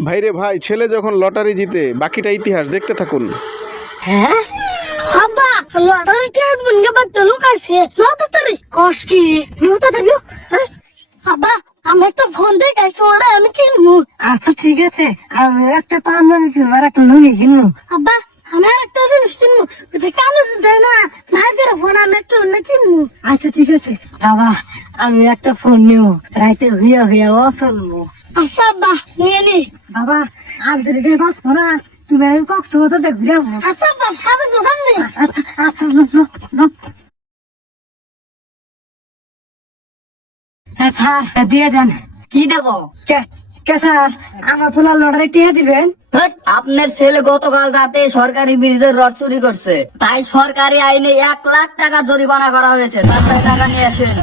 ভাইরে ভাই ছেলে যখন লটারি জিতে বাকিটা ইতিহাস দেখতে থাকুন। হ্যাঁ? আব্বা লটারি কে লোক আছে? কি? দেবো? আব্বা আমি একটা ফোন দেখাইছি ওটা আমি কিনবো। আচ্ছা ঠিক আছে। আমি একটা পাঞ্জাবি কিনবো আর একটা লুঙ্গি কিনবো। আব্বা আমি আর একটা জিনিস কিনবো। যে দেয় না না করে ফোন আমি একটা অন্য কিনবো। আচ্ছা ঠিক আছে। বাবা আমি একটা ফোন নিব। রাইতে হইয়া হইয়া ও শুনব আচ্ছা আব্বা নিয়ে নি। বাবা আর যদি বাঁচবো না তুমি আমি কক্সবাজার দেখবি আচ্ছা আচ্ছা আচ্ছা। হ্যাঁ স্যার দিয়ে দেন। কি দেব? কে স্যার? আমার ফুলার লটারি টিয়ে দিবেন? আপনার ছেলে গতকাল রাতে সরকারি ব্রিজের রড চুরি করছে। তাই সরকারি আইনে এক লাখ টাকা জরিমানা করা হয়েছে। তার টাকা নিয়ে আসেন।